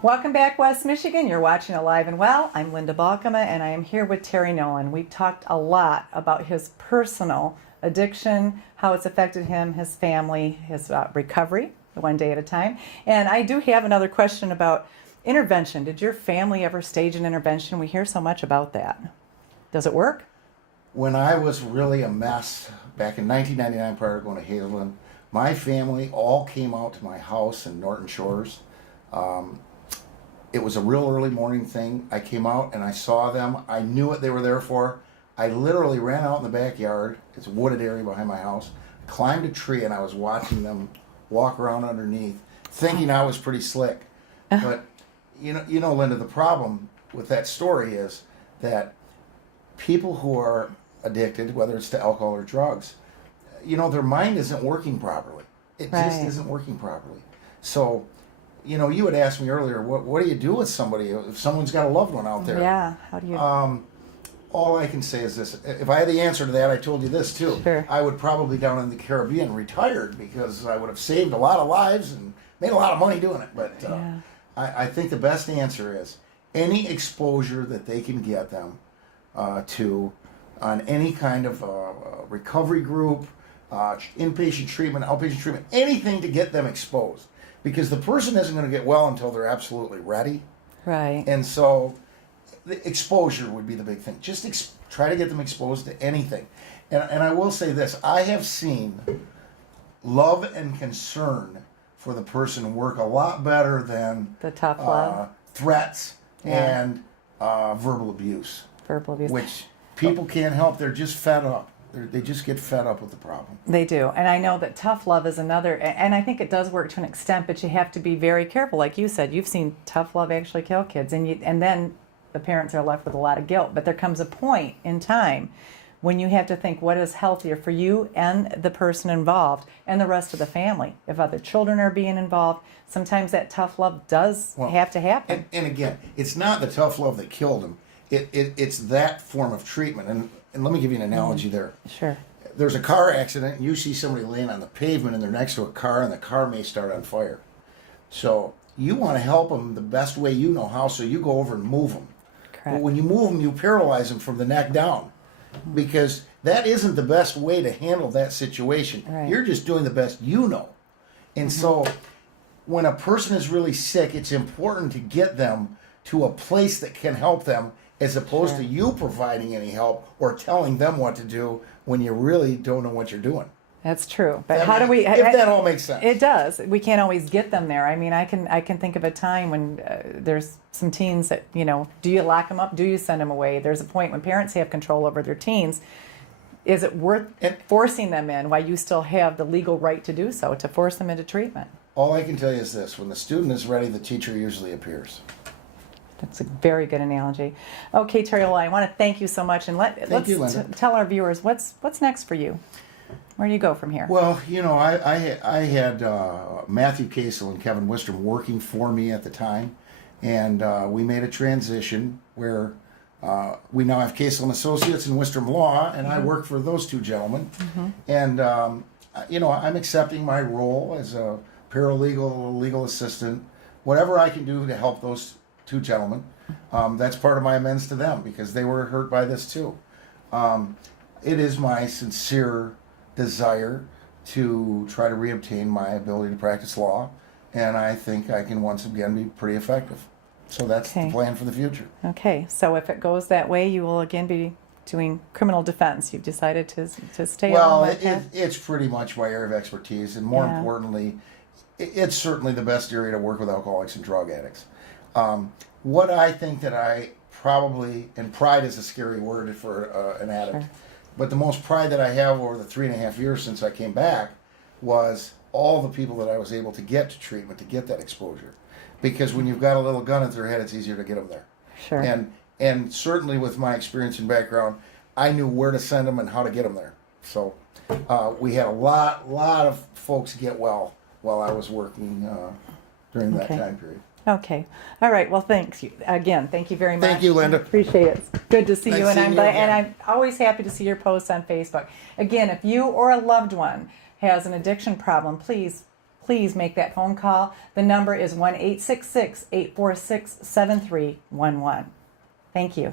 Welcome back, West Michigan. You're watching Alive and Well. I'm Lynda Balkema, and I am here with Terry Nolan. We've talked a lot about his personal addiction, how it's affected him, his family, his recovery, one day at a time. And I do have another question about intervention. Did your family ever stage an intervention? We hear so much about that. Does it work? When I was really a mess back in 1999, prior to going to Hazelden, my family all came out to my house in Norton Shores. It was a real early morning thing. I came out and I saw them. I knew what they were there for. I literally ran out in the backyard. It's a wooded area behind my house. Climbed a tree and I was watching them walk around underneath, thinking I was pretty slick. But you know, Lynda, the problem with that story is that people who are addicted, whether it's to alcohol or drugs, their mind isn't working properly. It just isn't working properly. So, you had asked me earlier, what do you do with somebody if someone's got a loved one out there? Yeah, how do you... All I can say is this. If I had the answer to that, I told you this too. Sure. I would probably down in the Caribbean retired because I would have saved a lot of lives and made a lot of money doing it. But I think the best answer is any exposure that they can get them to on any kind of recovery group, inpatient treatment, outpatient treatment, anything to get them exposed. Because the person isn't going to get well until they're absolutely ready. Right. And so the exposure would be the big thing. Just try to get them exposed to anything. And I will say this. I have seen love and concern for the person work a lot better than the tough love, threats, and verbal abuse. Verbal abuse. Which people can't help. They're just fed up. They just get fed up with the problem. They do. And I know that tough love is another, and I think it does work to an extent, but you have to be very careful. Like you said, you've seen tough love actually kill kids, and then the parents are left with a lot of guilt. But there comes a point in time when you have to think what is healthier for you and the person involved and the rest of the family. If other children are being involved, sometimes that tough love does have to happen. And again, it's not the tough love that killed him. It's that form of treatment. And let me give you an analogy there. Sure. There's a car accident, and you see somebody laying on the pavement, and they're next to a car, and the car may start on fire. So you want to help them the best way you know how, so you go over and move them. Correct. But when you move them, you paralyze them from the neck down, because that isn't the best way to handle that situation. Right. You're just doing the best you know. And so when a person is really sick, it's important to get them to a place that can help them, as opposed to you providing any help or telling them what to do when you really don't know what you're doing. That's true. But how do we... If that all makes sense. It does. We can't always get them there. I mean, I can think of a time when there's some teens that, do you lock them up? Do you send them away? There's a point when parents have control over their teens. Is it worth forcing them in while you still have the legal right to do so, to force them into treatment? All I can tell you is this. When the student is ready, the teacher usually appears. That's a very good analogy. Okay, Terry, well, I want to thank you so much, and let's tell our viewers what's next for you. Where do you go from here? Well, I had Matthew Casel and Kevin Wistrom working for me at the time, and we made a transition where we now have Casel and Associates and Wistrom Law, and I work for those two gentlemen. And I'm accepting my role as a paralegal, legal assistant, whatever I can do to help those two gentlemen. That's part of my amends to them, because they were hurt by this too. It is my sincere desire to try to reobtain my ability to practice law, and I think I can once again be pretty effective. So that's the plan for the future. Okay, so if it goes that way, you will again be doing criminal defense. You've decided to stay on that path? It's pretty much my area of expertise, and more importantly, it's certainly the best area to work with alcoholics and drug addicts. What I think that I probably, and pride is a scary word for an addict, but the most pride that I have over the 3.5 years since I came back was all the people that I was able to get to treatment, to get that exposure. Because when you've got a little gun at their head, it's easier to get them there. Sure. And certainly with my experience and background, I knew where to send them and how to get them there. So we had a lot of folks get well while I was working during that time period. Okay. All right. Well, thanks you again. Thank you very much. Thank you, Lynda. Appreciate it. It's good to see you, and and I'm always happy to see your posts on Facebook. Again, if you or a loved one has an addiction problem, please please make that phone call. The number is 1-866-846-7311. Thank you.